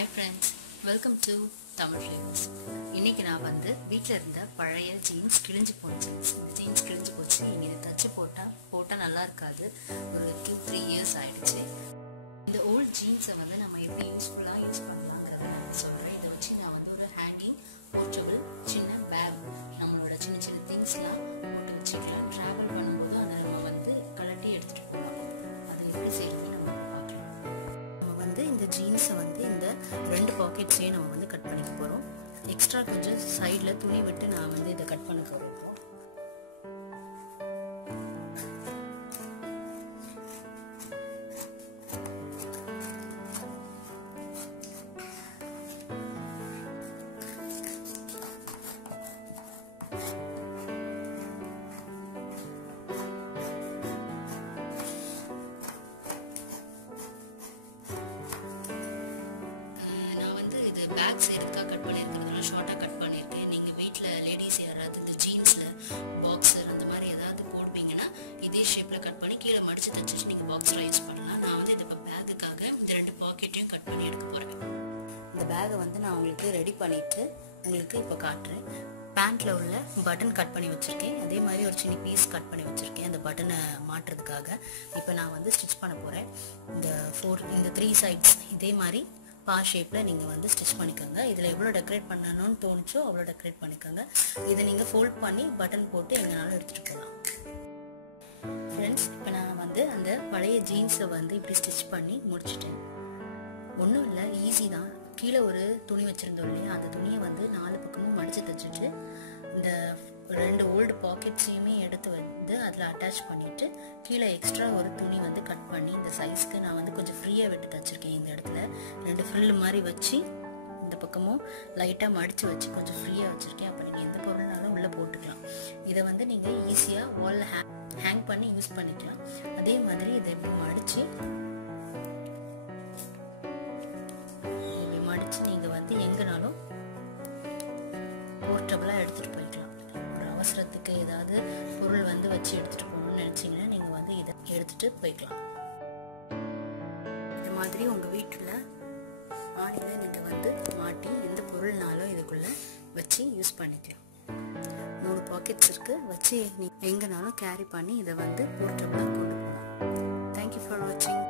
Hi friends, welcome to Tamil Flavors. இன்னைக்கு நான் வீட்ல இருந்த பழைய ஜீன்ஸ் கிழிஞ்சு போச்சு. இந்த ஜீன்ஸ் கிழிஞ்சு போச்சு. நீங்க இத தச்சு போட்டா நல்லா இருக்காது. ஒரு 2-3 இயர்ஸ் ஆயிடுச்சு. இந்த ஓல்ட் ஜீன்ஸை நம்ம எப்படி யூஸ்ஃபுல்லா யூஸ் பண்ணலாம்ங்கறத நான் சொல்றேன். இத வச்சு நான் ஒரு ஹேங்கிங் போர்ட்டபிள் சின்ன பேக் நம்மளோட சின்ன சின்ன திங்ஸ்லாம் போட்டு வச்சுக்கலாம். டிராவல் பண்ணும்போது அதை நம்ம கழட்டி எடுத்துட்டு போகலாம். அது எப்படி செய்யறது நம்ம பார்க்கலாம். நம்ம இந்த ஜீன்ஸை இந்த 2 பாக்கெட்ஸையும் நம்ம கட் பண்ணிக்க போறோம். எக்ஸ்ட்ரா கொஞ்சம் சைடுல துணி விட்டு நான் இதை கட் பண்ண போறேன். பேக் செய்யறதுக்காக கட் பண்ணியிருக்கிறதுல ஷார்ட்டாக கட் பண்ணியிருக்கேன். நீங்கள் வீட்டில் லேடிஸ் யாராவது இந்த ஜீன்ஸில் பாக்ஸர் அந்த மாதிரி ஏதாவது போடுவீங்கன்னா இதே ஷேப்பில் கட் பண்ணி கீழே மடித்து தைச்சிட்டு நீங்கள் பாக்ஸில் யூஸ் பண்ணலாம். நான் இது இப்போ பேக்குக்காக இந்த 2 பாக்கெட்டையும் கட் பண்ணி எடுக்க போகிறேன். இந்த பேகை நான் உங்களுக்கு ரெடி பண்ணிவிட்டு உங்களுக்கு இப்போ காட்டுறேன். பேண்ட்டில் உள்ள பட்டன் கட் பண்ணி வச்சுருக்கேன். அதே மாதிரி ஒரு சின்ன பீஸ் கட் பண்ணி வச்சுருக்கேன் அந்த பட்டனை மாட்டுறதுக்காக. இப்போ நான் ஸ்டிச் பண்ண போகிறேன். இந்த 3 சைட்ஸ் இதே மாதிரி பா ஷேப்பில் நீங்கள் ஸ்டிச் பண்ணிக்கோங்க. இதில் எவ்வளோ டெக்கரேட் பண்ணணும்னு தோணுச்சோ அவ்வளோ டெக்கரேட் பண்ணிக்கோங்க. இதை நீங்கள் ஃபோல்ட் பண்ணி பட்டன் போட்டு எங்கனாலும் எடுத்துகிட்டு போகலாம். ஃப்ரெண்ட்ஸ், இப்போ நான் அந்த பழைய ஜீன்ஸை இப்படி ஸ்டிச் பண்ணி முடிச்சிட்டேன். ஒன்றும் இல்லை, ஈஸி தான். கீழே ஒரு துணி வச்சுருந்தோம் இல்லையா, அந்த துணியை 4 பக்கமும் மடித்து தைச்சிட்டு இந்த 2 ஓல்டு பாக்கெட்ஸையுமே எடுத்து அதில் அட்டாச் பண்ணிவிட்டு கீழே எக்ஸ்ட்ரா ஒரு துணி கட் பண்ணி இந்த சைஸ்க்கு நான் கொஞ்சம் ஃப்ரீயாக விட்டு தைச்சிருக்கேன். இந்த இடத்துல 2 ஃப்ரில் மாதிரி வச்சு இந்த பக்கமும் லைட்டாக மடித்து வச்சு கொஞ்சம் ஃப்ரீயாக வச்சுருக்கேன். அப்போ நீங்கள் எந்த பொருள்னாலும் உள்ளே போட்டுக்கலாம். இதை நீங்கள் ஈஸியாக வால் ஹேங் பண்ணி யூஸ் பண்ணிக்கலாம். அதே மாதிரி இதை இப்படி மடித்து நீங்கள் எங்கேனாலும் போர்ட்டபிளாக எடுத்துகிட்டு போய்க்கலாம். அவசரத்துக்கு ஏதாவது பொருள் வச்சு எடுத்துட்டு போகணும்னு நினைச்சீங்கன்னா நீங்க இதை எடுத்துட்டு போய்க்கலாம். இந்த மாதிரி உங்க வீட்டுல ஆணில நீங்க மாட்டி எந்த பொருள்னாலும் இதுக்குள்ள வச்சு யூஸ் பண்ணிக்கலாம். 3 பாக்கெட்ஸ் இருக்கு, வச்சு நீங்க எங்கனாலும் கேரி பண்ணி இதை போர்ட்டபிளா கொண்டு போகலாம். தேங்க்யூ ஃபார் வாட்சிங்.